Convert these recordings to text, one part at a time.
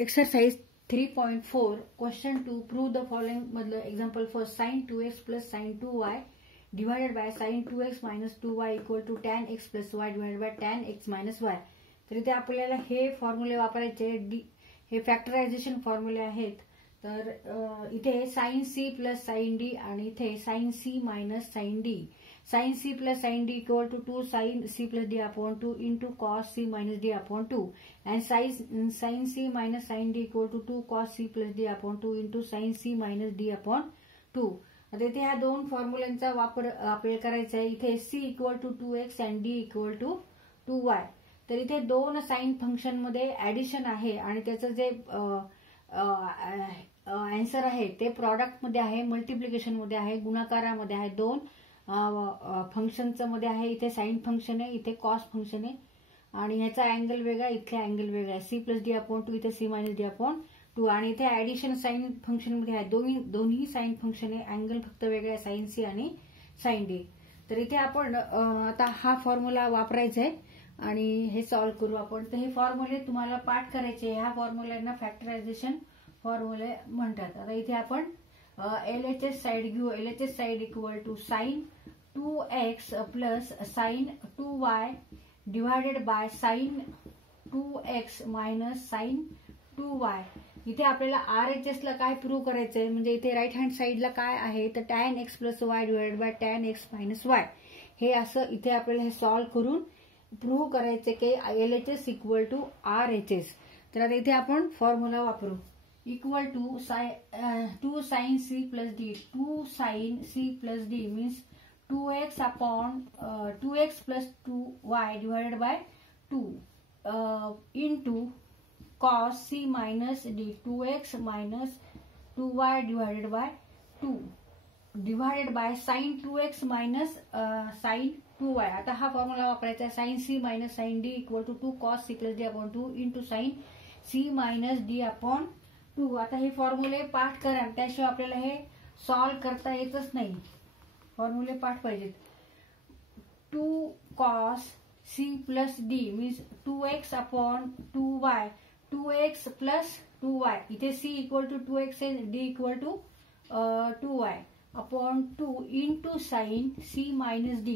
Exercise 3.4 question 2 prove the following मधलं example first sine 2x plus sine 2y divided by sine 2x minus 2y equal to tan x plus y divided by tan x minus y. तर इथे आपल्याला हे फॉर्म्युले वापरायचे, हे factorisation फॉर्म्युले आहेत. तर इथे sine c plus sine d आणि इथे sine c minus sine d. Sine c plus sine d equal to 2 sine c plus d upon 2 into cos c minus d upon 2 and sine c minus sine d equal to 2 cos c plus d upon 2 into sine c minus d upon 2. आता इथे ह्या दोन फॉर्म्युलांचा वापर आपल्याला करायचा आहे. इथे c equal to 2x and d equal to 2y. तर इथे दोन साइन फंक्शन मध्ये ऍडिशन आहे आणि त्याचं जे आन्सर आहे ते प्रॉडक्ट मध्ये आहे, मल्टिप्लिकेशन मध्ये आहे, गुणाकारामध्ये आहे. दोन फंक्शनचं मध्ये आहे. इथे साइन फंक्शन आहे, इथे कॉस फंक्शन आहे आणि ह्याचा अँगल वेगळा, इथे अँगल वेगळा आहे. c प्लस डी अपॉन 2 इथे c मायनस डी अपॉन 2 आणि इथे ऍडिशन साइन फंक्शन मध्ये आहे. दोन्ही साइन फंक्शन आहे, अँगल फक्त वेगळा आहे, साइन c आणि साइन डी. तर इथे आपण आता हा फॉर्म्युला वापरायचा आहे आणि हे सॉल्व्ह करू आपण. तर हे फॉर्म्युले तुम्हाला पाठ करायचे. ह्या फॉर्म्युल्यांना फॅक्टरायझेशन फॉर्म्युले म्हणतात. आता इथे आपण एलएचएस साइड घेऊ. LHS side equal to sine 2x plus sine 2y divided by sine 2x minus sine 2y. इथे आपल्याला आरएचएस ला काय प्रूव्ह करायचंय, म्हणजे इथे राईट हँड साइडला काय आहे तर tan x plus y divided by tan x minus y. हे असं इथे आपल्याला हे सॉल्व्ह करून प्रूव्ह करायचे की एलएचएस इक्वल टू आरएचएस. तर आता इथे आपण फॉर्म्युला वापरू. Equal to 2 sine c plus d. 2 sine c plus d means 2x upon 2x plus 2y divided by 2 into cos c minus d. 2x minus 2y divided by 2 divided by sine 2x minus sine 2y. आता हा formula वापरायचा आहे. Sine c minus sine d equal to 2 cos c plus d upon 2 into sine c minus d upon 2. आता हे फॉर्म्युले पाठ करा, त्याशिवाय आपल्याला हे सॉल्व्ह करता येतच नाही. फॉर्म्युले पाठ पाहिजेत. 2 cos c plus d means 2x upon 2y. 2x plus 2y. इथे c इक्वल टू 2x आहे, d equal to 2y upon 2 into sine c minus d.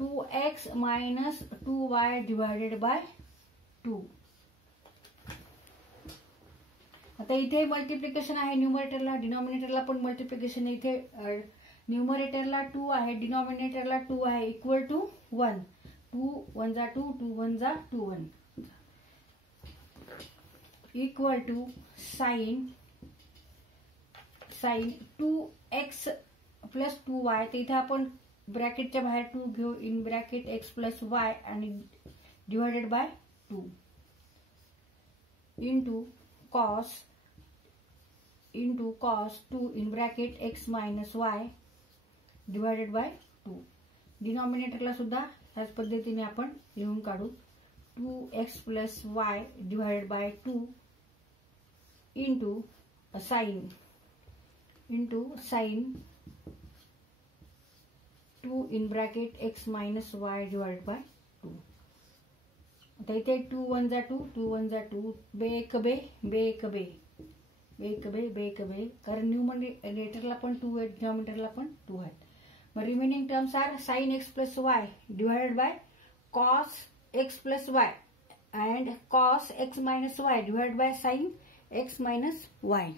2x minus 2y divided by 2. आता इथे multiplication आहे न्यूमरेटरला, डिनॉमिनेटरला पण multiplication आहे. इथे न्यूमरेटरला 2 आहे, डिनॉमिनेटरला 2 आहे, इक्वल टू 1. 2 1 जा 2, 2 1 जा 2 1 equal to sine 2x plus 2y. तर इथे आपण ब्रॅकेटच्या बाहेर 2 घेऊ, in bracket x plus y आणि divided by 2 into cos 2 in bracket x minus y divided by 2. डिनॉमिनेटरला सुद्धा ह्याच पद्धतीने आपण लिहून काढू. 2x plus y divided by 2 into sign 2 in bracket x minus y divided by 2. आता इथे 2 1 जा 2, 2 1 जा 2, बे एक बे बे एक बे बे एक बे बे एक बे, कारण न्यूमरेटरला पण 2 आहे, डिनॉमिनेटरला पण 2 आहेत. मग remaining terms are sine x plus y divided by cos x plus y and cos x minus y divided by sin x minus y.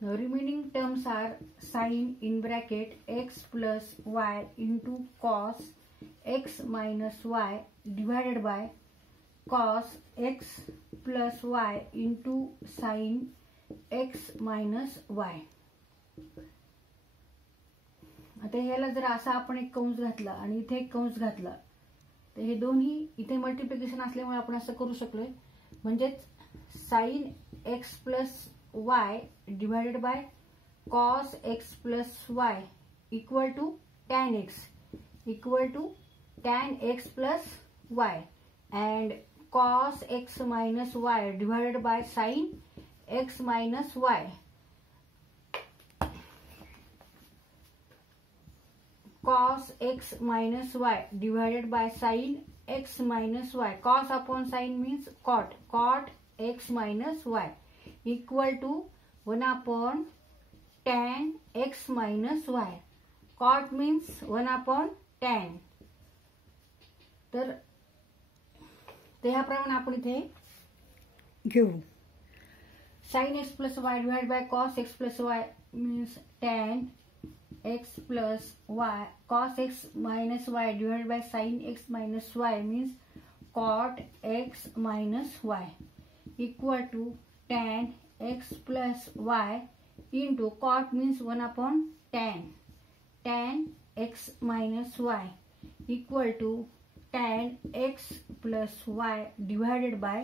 The remaining terms are sin in bracket x plus y into cos x minus y divided by cos x plus y into sin x minus y. आता ह्याला जर असा आपण एक कंस घातला आणि इथे एक कंस घातला तर हे दोन्ही इथे मल्टिप्लिकेशन असल्यामुळे आपण असं करू शकलोय. म्हणजेच sine x plus y divided by cos x plus y equal to tan x plus y and cos x minus y divided by sine x minus y. cos x minus y divided by sin x minus y. Cos upon sin means cot. Cot x minus y equal to 1 upon tan x minus y. Cot means 1 upon tan. तर त्याप्रमाणे आपण इथे घेऊ. sin x plus y divided by cos x plus y means tan x plus y. Cos x minus y divided by sin x minus y means cot x minus y equal to tan x plus y into cot means 1 upon tan. Tan x minus y equal to tan x plus y divided by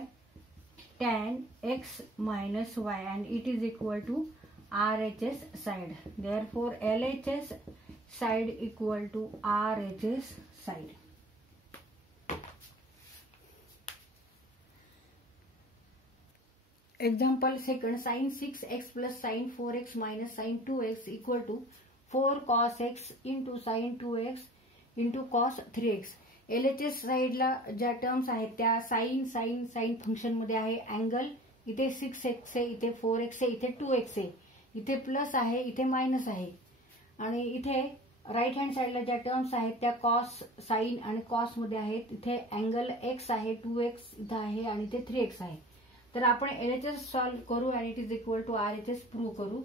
tan x minus y, and it is equal to RHS side. Therefore LHS side equal to RHS side. Example second, sin 6x plus sin 4x minus sin 2x equal to 4 cos x into sin 2x into cos 3x. LHS साइडला ज्या terms आहेत त्या sign sign sine function मध्ये आहे. Angle इथे 6x आहे, इथे 4x आहे, इथे 2x आहे, इथे प्लस आहे, इथे मायनस आहे. आणि इथे राईट हँड साइडला ज्या टर्म्स आहेत त्या कॉस साइन आणि कॉस मध्ये आहेत. इथे अँगल x आहे, 2x इथे आहे आणि इथे 3x आहे. तर आपण LHS सॉल्व करू आणि it is equal to RHS prove करू.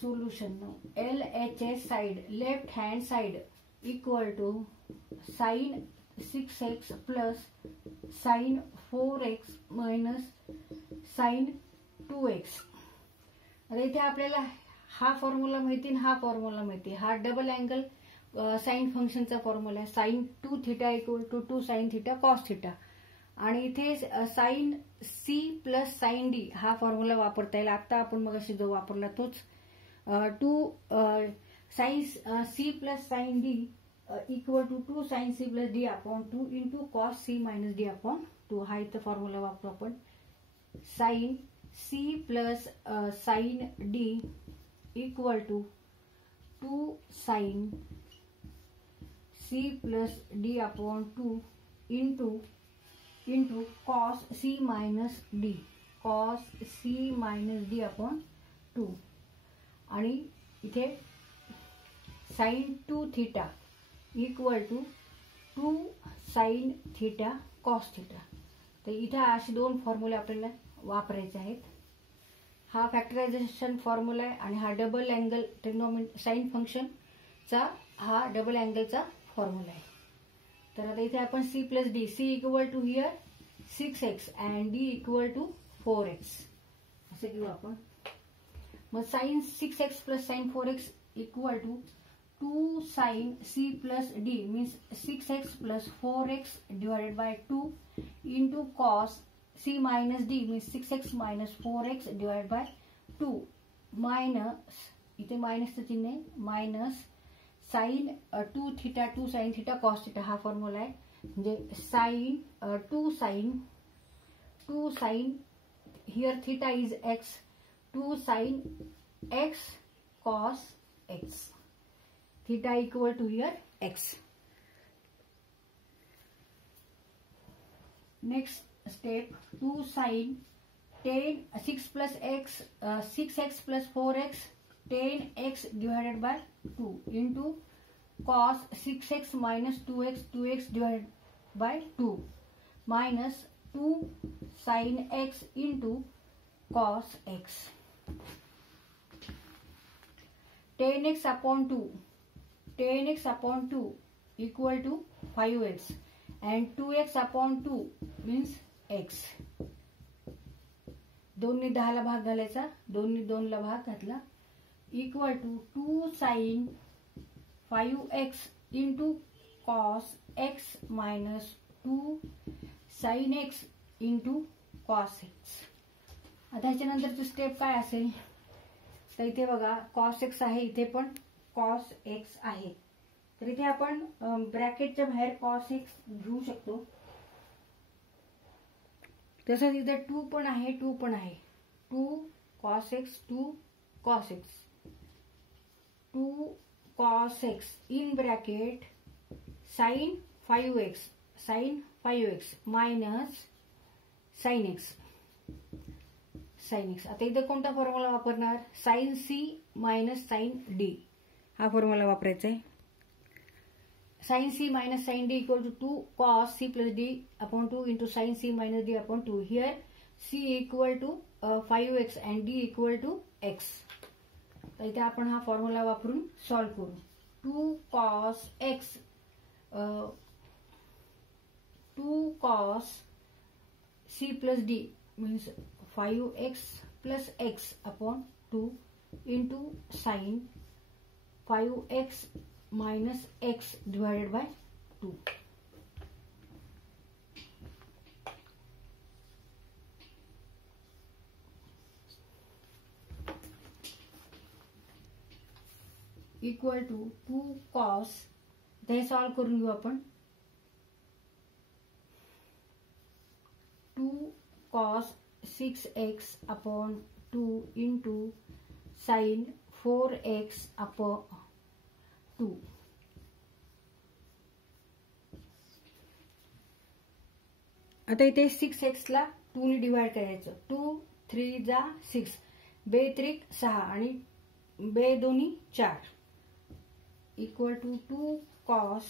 Solution LHS side left hand side equal to sin 6x plus sin 4x minus sin 2x. आता इथे आपल्याला हा फॉर्म्युला माहिती हा फॉर्म्युला माहिती. हा डबल अँगल साइन फंक्शनचा फॉर्म्युला आहे. sin 2 theta equal to 2 sin theta cos theta. आणि इथे sin c plus sin d हा फॉर्म्युला वापरता येईल. आता आपण मगाशी जो वापरला तोच 2 sin c plus sin d equal to 2 sin c plus d upon 2 into cos c minus d upon 2. हा इथं फॉर्म्युला वापरू आपण. sin c plus sin d equal to 2 sin c plus d upon 2 into cos c minus d. cos c minus d upon 2. आणि इथे sin 2 theta equal to 2 sin theta cos theta. तर इथे असे दोन फॉर्म्युले आपल्याला वापरायचे आहेत. हा फॅक्टरायझेशन फॉर्म्युला आहे आणि हा डबल अँगल ट्रिग्नोमेट्री साइन फंक्शनचा हा डबल अँगलचा फॉर्म्युला आहे. तर आता इथे आपण c plus d, c equal to here 6x and d equal to 4x असे घेऊ आपण. मग sin 6x plus sin 4x equal to 2 sin c plus d means 6x plus 4x divided by 2 into cos c minus d means 6x minus 4x divided by 2 minus इथे minus चं चिन्ह आहे minus sin 2 sin theta cos theta हा formula आहे. म्हणजे sin 2 sin here theta is x, 2 sin x cos x. Theta equal to here x. Next step, 2 sin 6 plus x 6x plus 4x 10x divided by 2 into cos 6x minus 2x divided by 2 minus 2 sin x into cos x. 10x upon 2 equal to 5x and 2x upon 2 means x. 2 ने 10 ला भाग घालायचा, 2 ने 2 ला भाग घातला equal to 2 sin 5x into cos x minus 2 sin x into cos x. आता ह्याच्यानंतरची step काय असेल तर इथे बघा cos x आहे, इथे पण cos x आहे. तर इथे आपण ब्रॅकेटच्या बाहेर cos x घेऊ शकतो. तसंच इथे 2 पण आहे, 2 पण आहे. 2 cos x 2 cos x 2 cos x in bracket sin 5x sine 5x minus sine x आता इथे कोणता फॉर्म्युला वापरणार? Sine c minus sine d हा फॉर्म्युला वापरायचा आहे. Sine c minus sine d equal to 2 cos c plus d upon 2 into sine c minus d upon 2. Here c equal to 5x and d equal to x. तर इथे आपण हा formula वापरून solve करू. 2 cos x 2 cos c plus d means 5x plus x upon 2 into sin 5x minus x divided by 2. Equal to 2 cos, हे solve करून घेऊ आपण. 2 cos 6x upon 2 into sin 4x upon 2. आता इथे 6x ला 2 ने divide करायचं. 2 3 जा 6, बे त्रिक 6 आणि बे दोन्ही 4 equal to 2 cos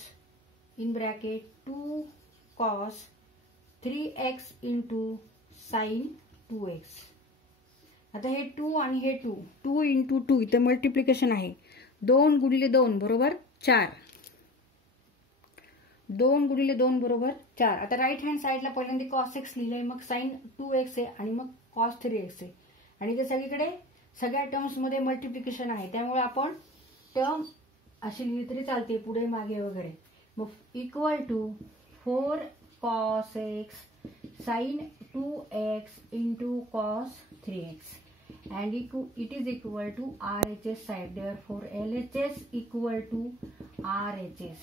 in bracket 2 cos 3x into sine 2x. आता हे 2 आणि हे 2 इंटू 2 इथे मल्टिप्लिकेशन आहे. 2 गुणिले 2 बरोबर 4. 2 गुणिले 2 बरोबर 4. आता राईट हँड साइडला पहिल्यांदा cos x लिहिलंय, मग साइन 2x आहे आणि मग cos 3x आहे. आणि ते सगळीकडे सगळ्या टर्म्स मध्ये मल्टिप्लिकेशन आहे, त्यामुळे आपण टर्म अशी लिहिली तरी चालते पुढे मागे वगैरे. मग equal to 4 cos x sin 2x into cos 3x and it is equal to RHS side. Therefore LHS equal to RHS.